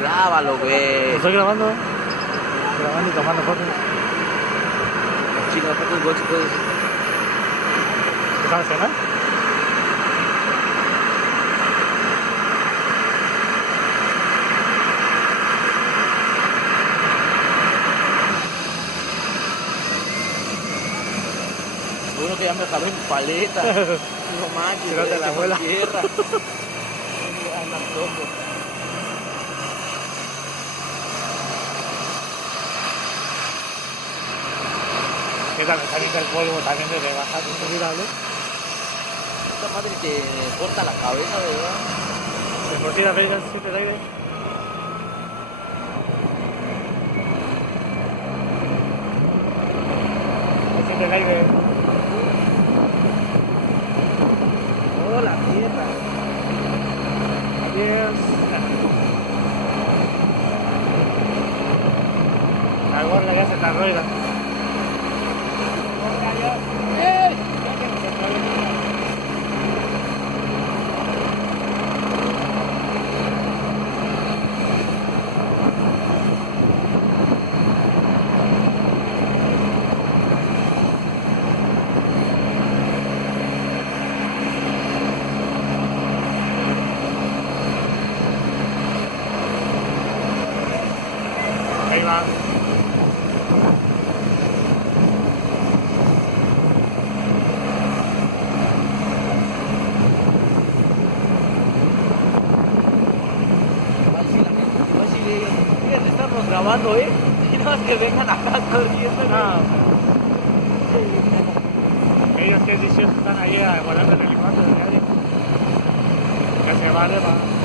Grábalo, güey. Estoy grabando. Grabando y tomando fotos. Chica, fotos igual si puedes. ¿Qué sabes cenar? Seguro que ya me jaló en paleta. No manches, Tírate güey, la que abuela. por tierra. Andan locos. ¿Qué tal? Saliendo el polvo también desde bajar. ¿Es mirable? Esta madre te corta la cabeza, ¿verdad? De por sí la veis, siempre el aire. Siempre el aire. Oh, la tierra. Adiós. La gorda ya se está rueda. Ahí va. Igual si quieren estarnos grabando, ¿eh? Y no es que vengan acá corriendo. No. Ellos que 18 están ahí volando en el helicóptero diario. Que se va, le va.